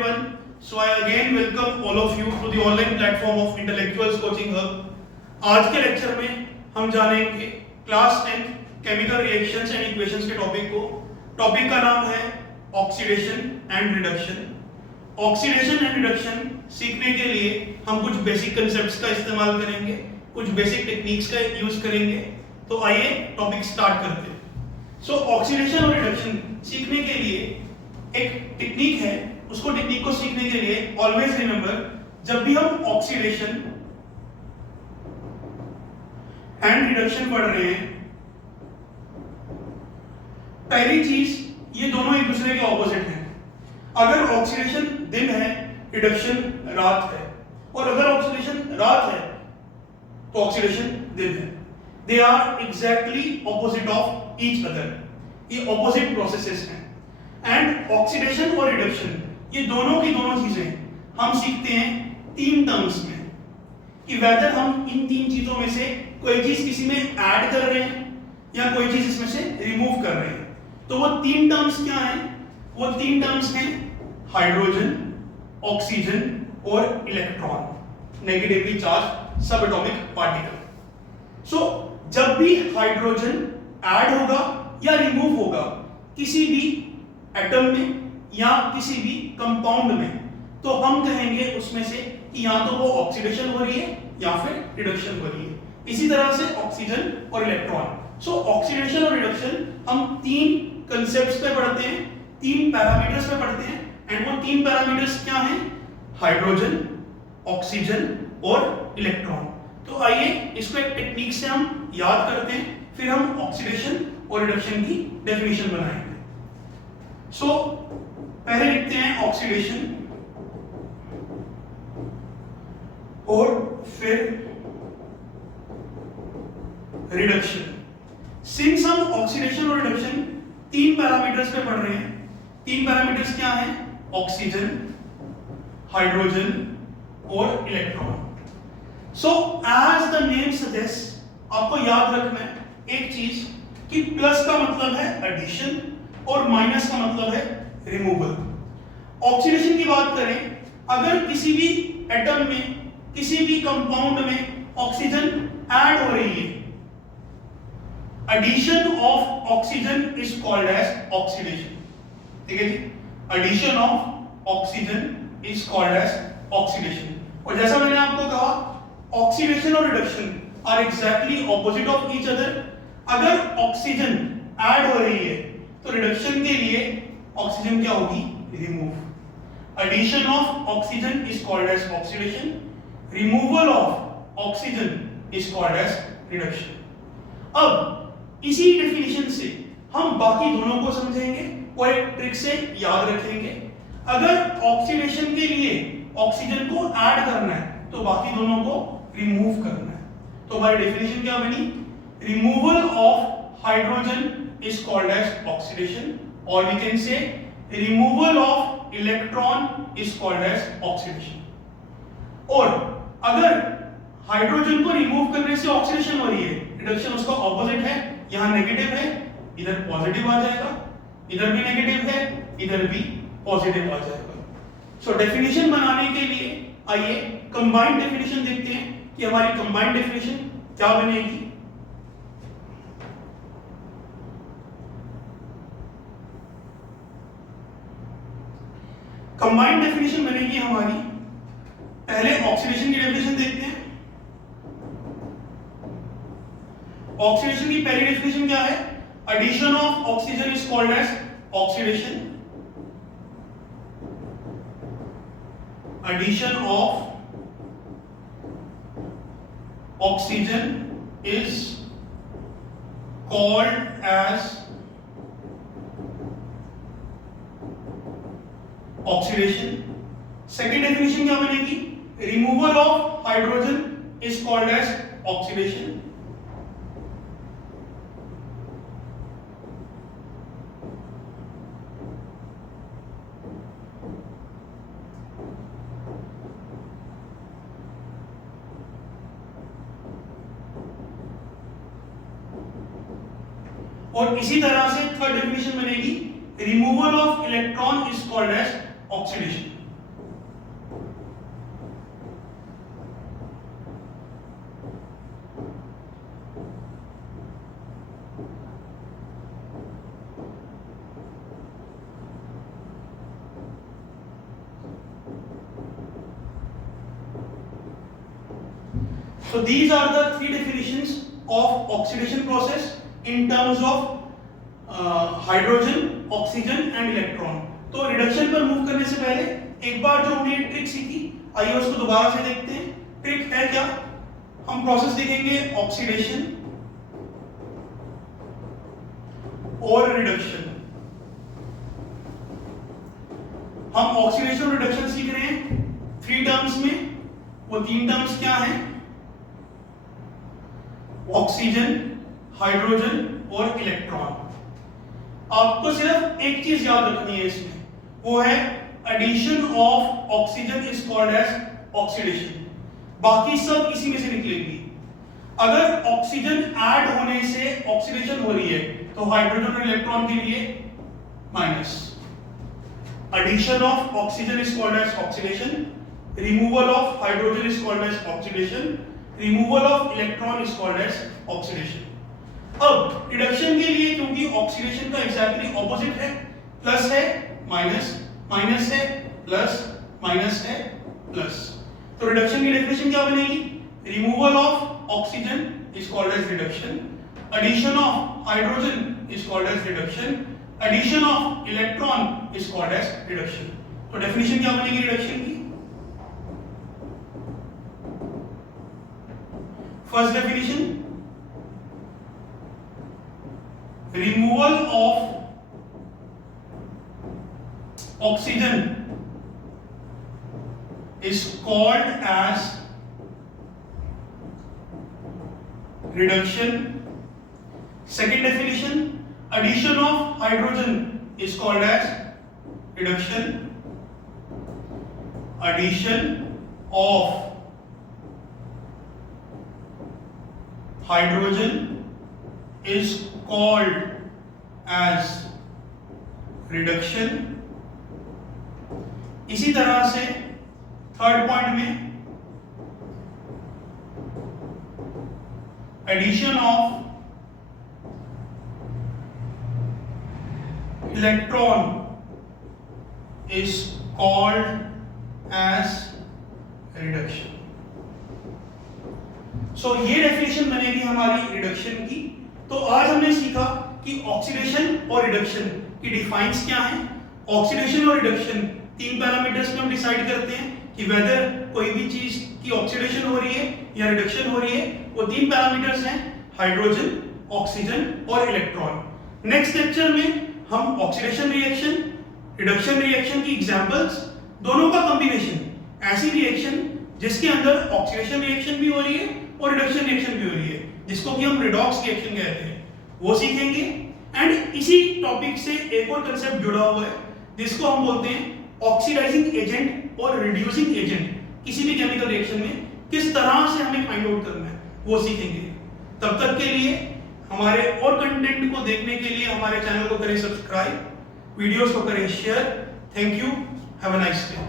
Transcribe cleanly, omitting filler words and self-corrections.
everyone. So I again welcome all of you to the online platform of Intellectuals Coaching Hub. आज के lecture में हम जानेंगे class 10 chemical reactions and equations के topic को. Topic का नाम है oxidation and reduction. Oxidation and reduction सीखने के लिए हम कुछ बेसिक कंसेप्ट्स का इस्तेमाल करेंगे, कुछ बेसिक टेक्निक्स का यूज करेंगे. तो आइए टॉपिक स्टार्ट करते हैं. सो ऑक्सीडेशन और रिडक्शन सीखने के लिए एक टेक्निक है. उसको टेक्निक को सीखने के लिए ऑलवेज रिमेंबर, जब भी हम ऑक्सीडेशन एंड रिडक्शन पढ़ रहे हैं, पहली चीज ये दोनों एक दूसरे के ऑपोजिट हैं. अगर ऑक्सीडेशन दिन है, रिडक्शन रात है, और अगर ऑक्सीडेशन रात है तो ऑक्सीडेशन दिन है. They are exactly opposite of each other. ये ऑपोजिट प्रोसेसेस हैं. एंड ऑक्सीडेशन और रिडक्शन ये दोनों की दोनों चीजें हम सीखते हैं तीन टर्म्स में, कि वेदर हम इन तीन चीजों में से कोई चीज किसी में ऐड कर रहे हैं या कोई चीज इसमें से रिमूव कर रहे हैं. तो वो तीन टर्म्स क्या हैं? वो तीन टर्म्स हैं हाइड्रोजन, ऑक्सीजन और इलेक्ट्रॉन, नेगेटिवली चार्ज सब एटॉमिक पार्टिकल. सो जब भी हाइड्रोजन ऐड होगा या रिमूव होगा किसी भी एटम में या किसी भी कंपाउंड में, तो हम कहेंगे उसमें से कि या तो वो ऑक्सीडेशन हो रही है या फिर रिडक्शन हो रही है. इसी तरह से ऑक्सीजन और इलेक्ट्रॉन. सो ऑक्सीडेशन और रिडक्शन हम तीन कंसेप्ट्स पे पढ़ते हैं, तीन पैरामीटर्स पे पढ़ते हैं. एंड वो तीन पैरामीटर्स क्या हैं? हाइड्रोजन, ऑक्सीजन और इलेक्ट्रॉन. तो आइए इसको एक टेक्निक से हम याद करते हैं, फिर हम ऑक्सीडेशन और रिडक्शन की डेफिनेशन बनाएंगे. सो पहले लिखते हैं ऑक्सीडेशन और फिर रिडक्शन. सिंस हम ऑक्सीडेशन और रिडक्शन तीन पैरामीटर्स पे पढ़ रहे हैं, तीन पैरामीटर्स क्या हैं? ऑक्सीजन, हाइड्रोजन और electron. So as the name suggest, आपको याद रखना है एक चीज कि प्लस का मतलब है एडिशन और माइनस का मतलब है रिमूवल. ऑक्सीडेशन की बात करें, अगर किसी भी एटम में, किसी भी कंपाउंड में ऑक्सीजन ऐड हो रही है, addition of oxygen is called as oxidation. ठीक है जी, addition of oxygen is called as oxidation. और जैसा मैंने आपको कहा, ऑक्सीडेशन और reduction are exactly opposite of each other. अगर ऑक्सीजन ऐड हो रही है तो रिडक्शन के लिए ऑक्सीजन क्या होगी? Remove. Addition of oxygen is called as oxidation, removal of oxygen is called as reduction. अब इसी डेफिनेशन से हम बाकी दोनों को समझेंगे और एक ट्रिक से याद रखेंगे. अगर ऑक्सीडेशन के लिए ऑक्सीजन को ऐड करना है तो बाकी दोनों को रिमूव करना है. तो हमारी डेफिनेशन क्या बनी? Removal of hydrogen is called as oxidation, or we can say removal of electron is called as oxidation. और अगर हाइड्रोजन को रिमूव करने से ऑक्सीडेशन हो रही है, रिडक्शन उसका ऑपोजिट है. यहां नेगेटिव है, इधर पॉजिटिव आ जाएगा, इधर भी नेगेटिव है, इधर भी पॉजिटिव आ जाएगा. सो डेफिनेशन बनाने के लिए आइए कंबाइंड डेफिनेशन देखते हैं कि हमारी कंबाइंड डेफिनेशन क्या बनेगी. कंबाइंड डेफिनेशन बनेगी हमारी, पहले ऑक्सीडेशन की डेफिनेशन देखते हैं. ऑक्सीडेशन की पहली डेफिनेशन क्या है? Addition of oxygen is called as oxidation. Addition of oxygen is called as oxidation. Second definition क्या बनेगी? Removal of hydrogen is called as oxidation. और इसी तरह से थर्ड डेफिनेशन बनेगी, removal of electron is called as oxidation. So these are the three definitions of oxidation process in terms of hydrogen, oxygen and electron. तो reduction पर move करने से पहले एक बार जो हमने ट्रिक सीखी, आइए उसको दोबारा से देखते हैं। ट्रिक है क्या? हम प्रोसेस देखेंगे ऑक्सीडेशन और रिडक्शन। हम ऑक्सीडेशन और रिडक्शन सीख रहे हैं 3 टर्म्स में। वो 3 टर्म्स क्या हैं? ऑक्सीजन, हाइड्रोजन और इलेक्ट्रॉन। आपको सिर्फ एक चीज याद रखनी है इसमें, वो है addition of oxygen is called as oxidation. बाकी सब इसी में से निकलेगी। अगर ऑक्सीजन ऐड होने से ऑक्सीडेशन हो रही है तो हाइड्रोजन और इलेक्ट्रॉन के लिए minus. Addition of oxygen is called as oxidation, removal of hydrogen is called as oxidation, removal of electron is called as oxidation. अब रिडक्शन के लिए, क्योंकि ऑक्सीडेशन का एग्जैक्टली ऑपोजिट है, प्लस है माइनस, माइनस है प्लस, माइनस है plus, तो रिडक्शन की डेफिनेशन क्या बनेगी? Removal of oxygen is called as reduction, addition of hydrogen is called as reduction, addition of electron is called as reduction. तो definition क्या बनेगी रिडक्शन की? First definition, removal of oxygen is called as reduction. Second definition, addition of hydrogen is called as reduction. Addition of hydrogen is called as reduction. इसी तरह से third point में addition of electron is called as reduction. So ये definition बनेगी हमारी reduction की। तो आज हमने सीखा कि ऑक्सीडेशन और रिडक्शन की डिफाइंस क्या हैं। ऑक्सीडेशन और रिडक्शन 3 पैरामीटर्स में हम डिसाइड करते हैं कि वेदर कोई भी चीज की ऑक्सीडेशन हो रही है या रिडक्शन हो रही है। वो 3 पैरामीटर्स हैं, हाइड्रोजन, ऑक्सीजन और इलेक्ट्रॉन। नेक्स्ट लेक्चर में हम ऑक्सीडेशन रिएक्शन, रिडक्शन रिएक्शन की एग्जांपल्स, दोनों का कॉम्बिनेशन, ऐसी रिएक्शन जिसके अंदर ऑक्सीडेशन रिएक्शन भी हो रही है और रिडक्शन रिएक्शन भी हो रही है, जिसको कि हम रिडॉक्स रिएक्शन कहते हैं, वो सीखेंगे। एंड इसी टॉपिक से एक और कंसेप्ट जुड़ा हुआ है जिसको हम बोलते हैं ऑक्सीडाइजिंग एजेंट और रिड्यूसिंग एजेंट। किसी भी केमिकल रिएक्शन में किस तरह से हमें फाइंड आउट करना है वो सीखेंगे। तब तक के लिए हमारे और कंटेंट को देखने के लिए हमारे चैनल को करें सब्सक्राइब, वीडियोस को करें share. Thank you, have a nice day.